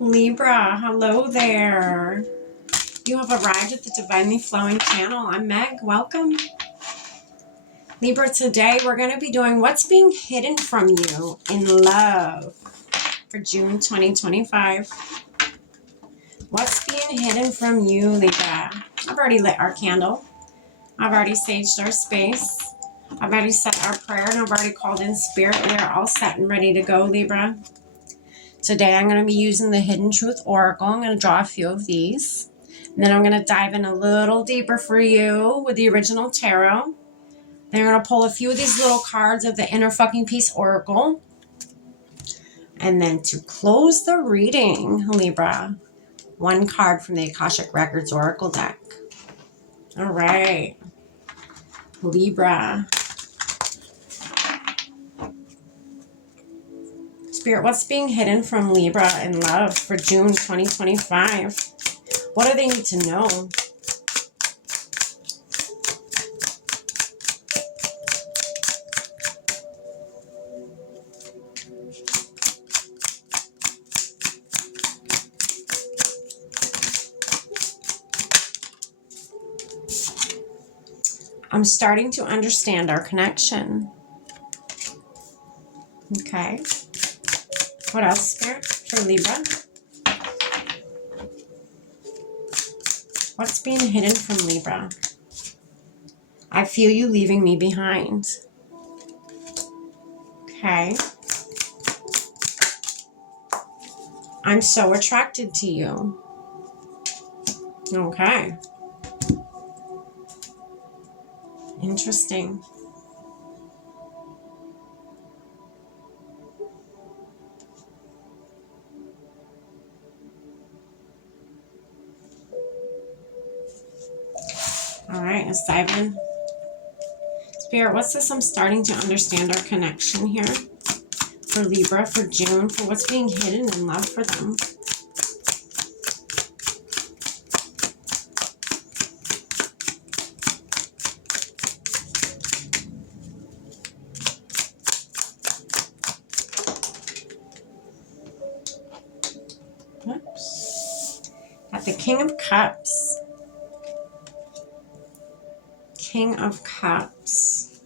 Libra, hello there. You have arrived at the Divinely Flowing channel. I'm Meg. Welcome. Libra, today we're going to be doing what's being hidden from you in love for June 2025. What's being hidden from you, Libra? I've already lit our candle. I've already saged our space. I've already said our prayer, and I've already called in spirit. We are all set and ready to go, Libra. Today I'm going to be using the Hidden Truth Oracle. I'm going to draw a few of these. And then I'm going to dive in a little deeper for you with the original tarot. Then I'm going to pull a few of these little cards of the Inner Fucking Peace Oracle. And then to close the reading, Libra, one card from the Akashic Records Oracle deck. All right. Libra. Spirit, what's being hidden from Libra in love for June 2025? What do they need to know? I'm starting to understand our connection. Okay. What else, Spirit, for Libra? What's being hidden from Libra? I feel you leaving me behind. Okay. I'm so attracted to you. Okay. Interesting. All right, let's dive in. Spirit, what's this? I'm starting to understand our connection here for Libra for June, for what's being hidden in love for them. Oops. Got the King of Cups. King of Cups.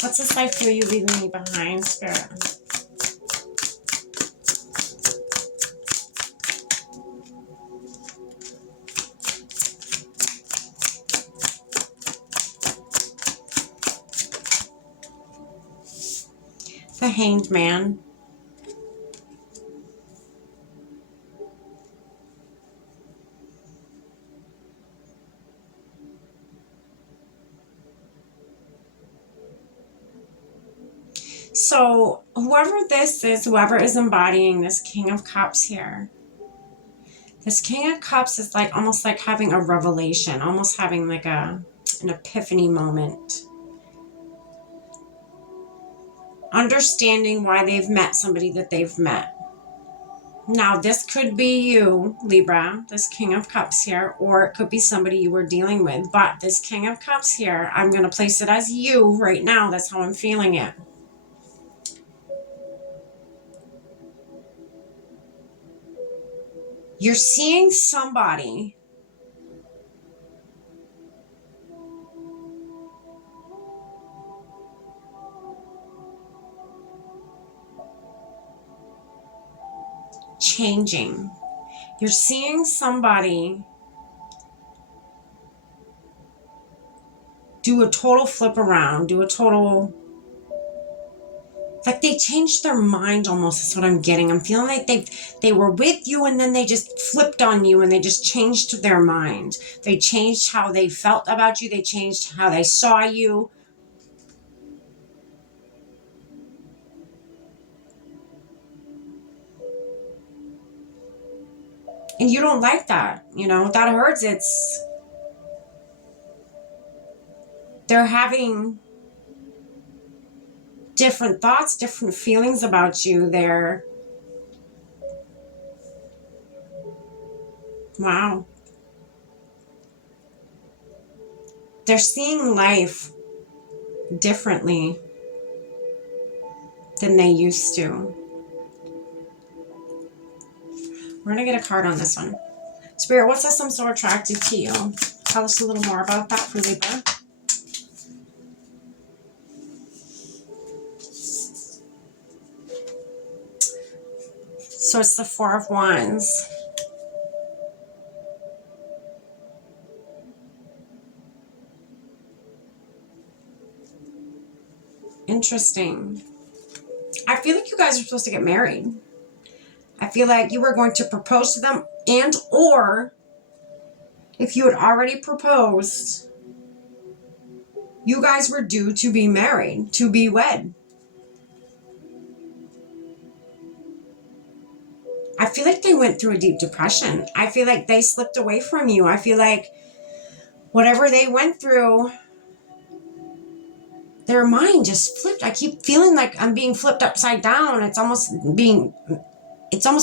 What's this? I feel you leaving me behind, Spirit? The Hanged Man. So whoever this is, whoever is embodying this King of Cups here, this King of Cups is like almost like having a revelation, almost having like an epiphany moment. Understanding why they've met somebody that they've met. Now, this could be you, Libra, this King of Cups here, or it could be somebody you were dealing with. But this King of Cups here, I'm going to place it as you right now. That's how I'm feeling it. You're seeing somebody changing. You're seeing somebody do a total flip around, do a total, like they changed their mind almost, is what I'm getting. I'm feeling like they were with you and then they just flipped on you and they just changed their mind. They changed how they felt about you. They changed how they saw you. And you don't like that, you know, that hurts. They're having different thoughts, different feelings about you. Wow. They're seeing life differently. than they used to. We're going to get a card on this one. Spirit, what says I'm so attracted to you? Tell us a little more about that for Libra. So it's the Four of Wands. Interesting. I feel like you guys are supposed to get married. I feel like you were going to propose to them, and or if you had already proposed, you guys were due to be married, to be wed. I feel like they went through a deep depression. I feel like they slipped away from you. I feel like whatever they went through, their mind just flipped. I keep feeling like I'm being flipped upside down. It's almost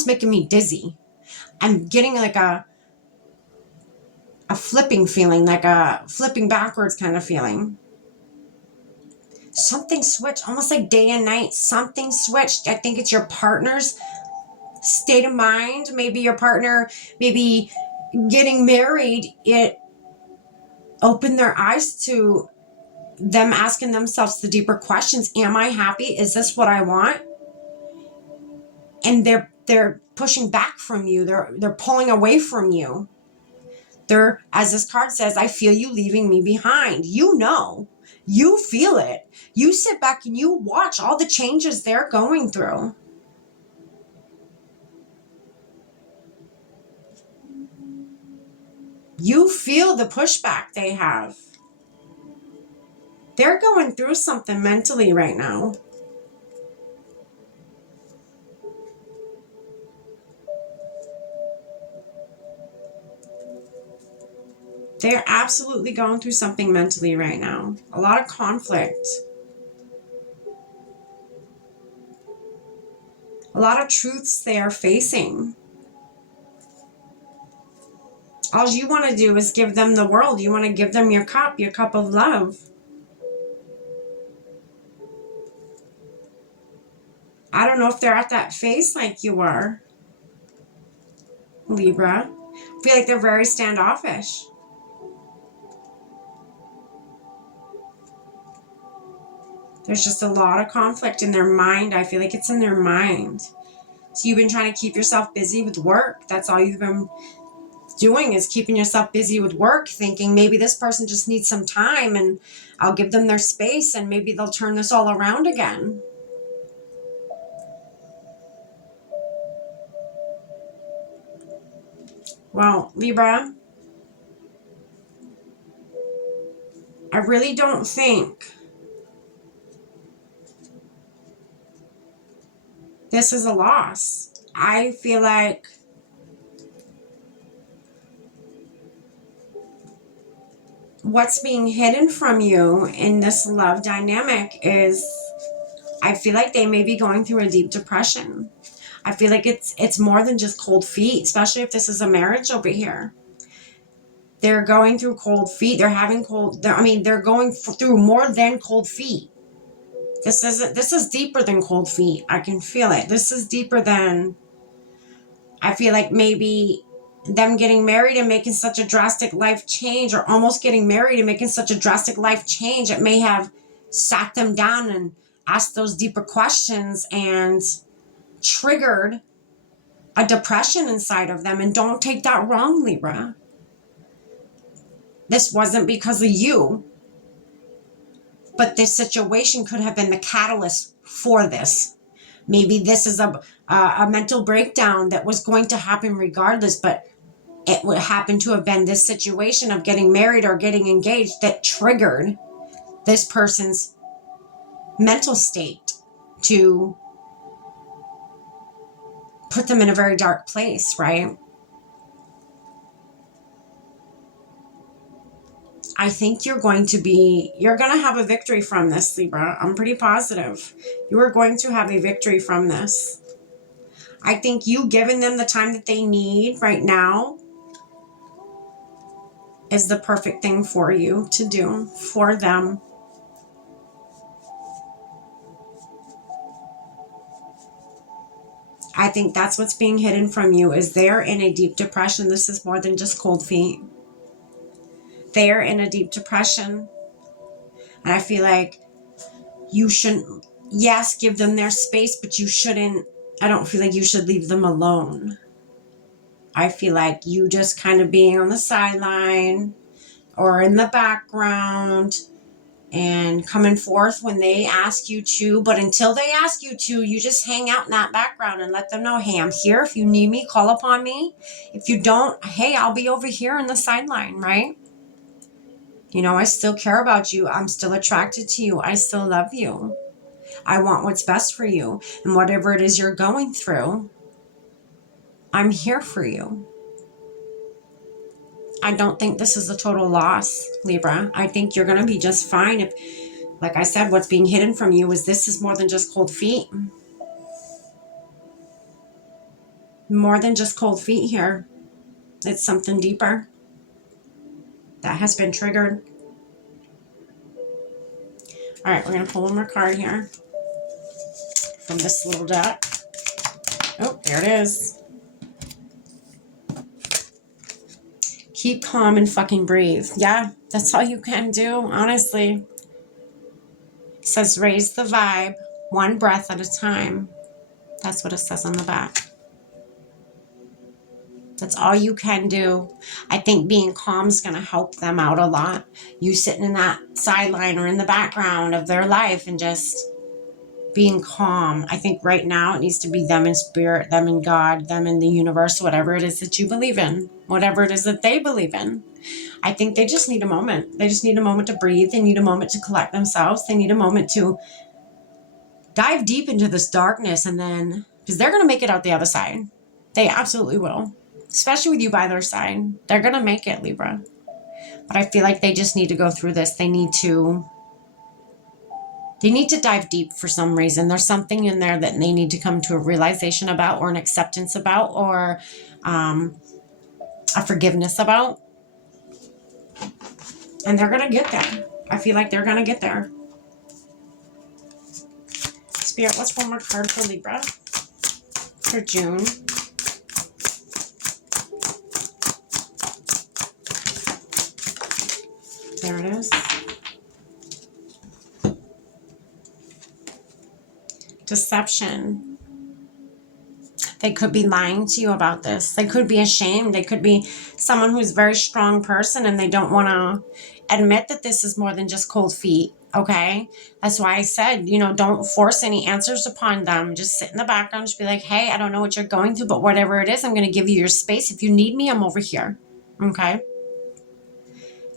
making me dizzy. I'm getting like a flipping feeling, like a flipping backwards kind of feeling. Something switched, almost like day and night. Something switched. I think it's your partner's state of mind. Maybe your partner, maybe getting married, it opened their eyes to them asking themselves the deeper questions. Am I happy? Is this what I want? And they're pushing back from you. They're pulling away from you. They're, as this card says, I feel you leaving me behind. You know, you feel it. You sit back and you watch all the changes they're going through. You feel the pushback they have. They're going through something mentally right now. They're absolutely going through something mentally right now. A lot of conflict. A lot of truths they are facing. All you want to do is give them the world. You want to give them your cup of love. I don't know if they're at that phase like you are, Libra. I feel like they're very standoffish. There's just a lot of conflict in their mind. I feel like it's in their mind. So you've been trying to keep yourself busy with work. That's all you've been doing, is keeping yourself busy with work, thinking maybe this person just needs some time and I'll give them their space and maybe they'll turn this all around again. Well, Libra, I really don't think this is a loss. I feel like what's being hidden from you in this love dynamic is, I feel like they may be going through a deep depression. I feel like it's more than just cold feet, especially if this is a marriage over here. They're going through cold feet. They're having they're going through more than cold feet. This is deeper than cold feet. I can feel it. This is deeper than, I feel like maybe them getting married and making such a drastic life change, or almost getting married and making such a drastic life change. It may have sat them down and asked those deeper questions and triggered a depression inside of them. And don't take that wrong, Libra. This wasn't because of you, but this situation could have been the catalyst for this. Maybe this is a mental breakdown that was going to happen regardless, but it would happen to have been this situation of getting married or getting engaged that triggered this person's mental state to put them in a very dark place, right? I think you're going to have a victory from this, Libra. I'm pretty positive. You are going to have a victory from this. I think you giving them the time that they need right now is the perfect thing for you to do for them. I think that's what's being hidden from you, is they're in a deep depression. This is more than just cold feet. They're in a deep depression. And I feel like you shouldn't, yes, give them their space, but you shouldn't, I don't feel like you should leave them alone. I feel like you just kind of being on the sideline or in the background and coming forth when they ask you to. But until they ask you to, you just hang out in that background and let them know, hey, I'm here. If you need me, call upon me. If you don't, hey, I'll be over here in the sideline, right? You know, I still care about you. I'm still attracted to you. I still love you. I want what's best for you. And whatever it is you're going through, I'm here for you. I don't think this is a total loss, Libra. I think you're going to be just fine. If, like I said, what's being hidden from you is this is more than just cold feet. More than just cold feet here. It's something deeper that has been triggered. All right, we're going to pull one more card here from this little deck. Oh, there it is. Keep calm and fucking breathe. Yeah, that's all you can do, honestly. It says raise the vibe, one breath at a time. That's what it says on the back. That's all you can do. I think being calm is going to help them out a lot. You sitting in that sideline or in the background of their life and just being calm. I think right now it needs to be them in spirit, them in God, them in the universe, whatever it is that you believe in, whatever it is that they believe in. I think they just need a moment. They just need a moment to breathe. They need a moment to collect themselves. They need a moment to dive deep into this darkness, and then, because they're going to make it out the other side. They absolutely will. Especially with you by their side. They're going to make it, Libra. But I feel like they just need to go through this. They need to dive deep for some reason. There's something in there that they need to come to a realization about, or an acceptance about, or a forgiveness about. And they're going to get there. I feel like they're going to get there. Spirit, what's one more card for Libra for June? There it is. Deception. They could be lying to you about this. They could be ashamed. They could be someone who's a very strong person and they don't want to admit that this is more than just cold feet. Okay? That's why I said, you know, don't force any answers upon them. Just sit in the background. Just be like, hey, I don't know what you're going through, but whatever it is, I'm going to give you your space. If you need me, I'm over here. Okay?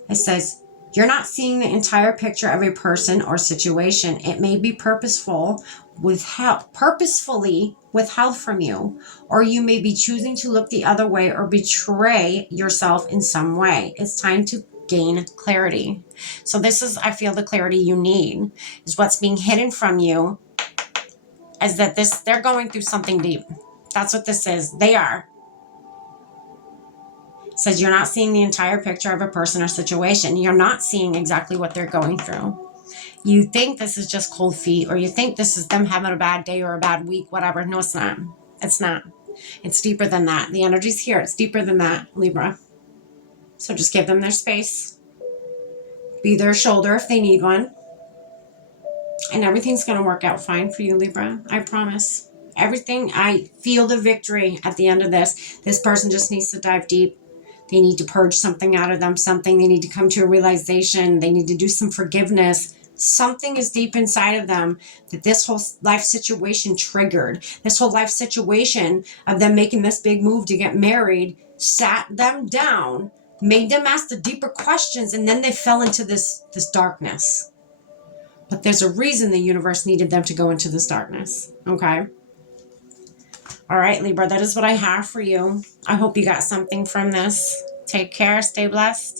It says, you're not seeing the entire picture of a person or situation. It may be purposefully withheld from you, or you may be choosing to look the other way or betray yourself in some way. It's time to gain clarity. So this is, I feel, the clarity you need is what's being hidden from you, is that they're going through something deep. That's what this is. They are. It says you're not seeing the entire picture of a person or situation. You're not seeing exactly what they're going through. You think this is just cold feet, or you think this is them having a bad day or a bad week, whatever. No, it's not. It's not. It's deeper than that. The energy's here. It's deeper than that, Libra. So just give them their space. Be their shoulder if they need one. And everything's going to work out fine for you, Libra. I promise. Everything. I feel the victory at the end of this. This person just needs to dive deep. They need to purge something out of them, something. They need to come to a realization. They need to do some forgiveness. Something is deep inside of them that this whole life situation triggered. This whole life situation of them making this big move to get married sat them down, made them ask the deeper questions, and then they fell into this darkness. But there's a reason the universe needed them to go into this darkness. Okay? All right, Libra, that is what I have for you. I hope you got something from this. Take care. Stay blessed.